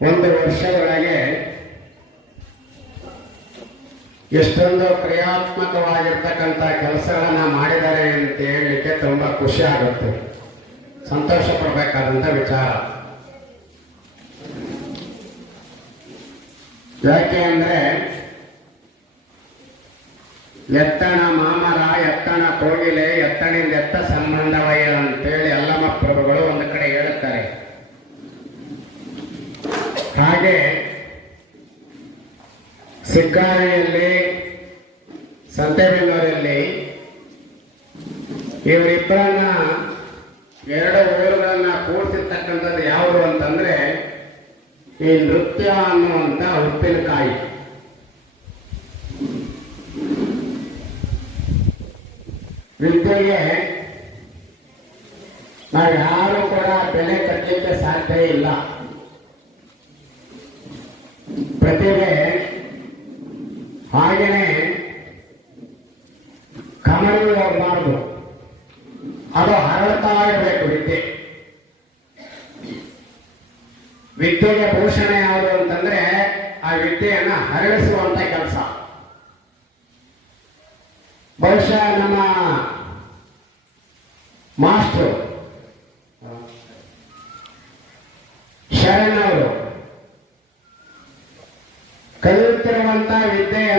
ಒಂದು ವರ್ಷದೊಳಗೆ ಎಷ್ಟೊಂದು ಕ್ರಿಯಾತ್ಮಕವಾಗಿರ್ತಕ್ಕಂಥ ಕೆಲಸಗಳನ್ನ ಮಾಡಿದ್ದಾರೆ ಅಂತ ಹೇಳಲಿಕ್ಕೆ ತುಂಬಾ ಖುಷಿ ಆಗುತ್ತೆ, ಸಂತೋಷ ಪಡಬೇಕಾದಂಥ ವಿಚಾರ. ಯಾಕೆ ಅಂದ್ರೆ ಎತ್ತಣ ಮಾಮರ ಎತ್ತಣ ಕೋಗಿಲೆ ಎತ್ತಣಿಂದ ಎತ್ತ ಸಂಬಂಧವಯ್ಯ ಅಂತೇಳಿ ಅಲ್ಲಮ ಪ್ರಭುಗಳು ಒಂದು ಕಡೆ ಹೇಳುತ್ತಾರೆ. ಹಾಗೆ ಸಿಗ್ಗಾರಿಯಲ್ಲಿ ಸಂತೆಬೆನ್ನೂರಲ್ಲಿ ಇವರಿಬ್ಬರನ್ನ ಎರಡು ಊರುಗಳನ್ನ ಕೂಡಿಸಿರ್ತಕ್ಕಂಥದ್ದು ಯಾವುದು ಅಂತಂದ್ರೆ ಈ ನೃತ್ಯ ಅನ್ನುವಂಥ ಉಪ್ಪಿನಕಾಯಿ. ವಿದ್ಯೆಗೆ ನಾವು ಯಾರು ಕೂಡ ಬೆಲೆ ಕಟ್ಟಲಿಕ್ಕೆ ಸಾಧ್ಯ ಇಲ್ಲ. ಪ್ರತಿಭೆ ಹಾಗೆಯೇ ಕಮಲಿ ಹೋಗಬಾರ್ದು, ಅದು ಹರಡ್ತಾ ಇರಬೇಕು. ವಿದ್ಯೆಗೆ ಭೂಷಣ ಯಾವುದು ಅಂತಂದ್ರೆ ಆ ವಿದ್ಯೆಯನ್ನ ಹರಡಿಸುವಂತ ಕೆಲಸ. ಬಹುಶಃ ನಮ್ಮ ಮಾಸ್ಟರ್ ಶರಣವರು ಕಲಿಯುತ್ತಿರುವಂತ ವಿದ್ಯೆಯ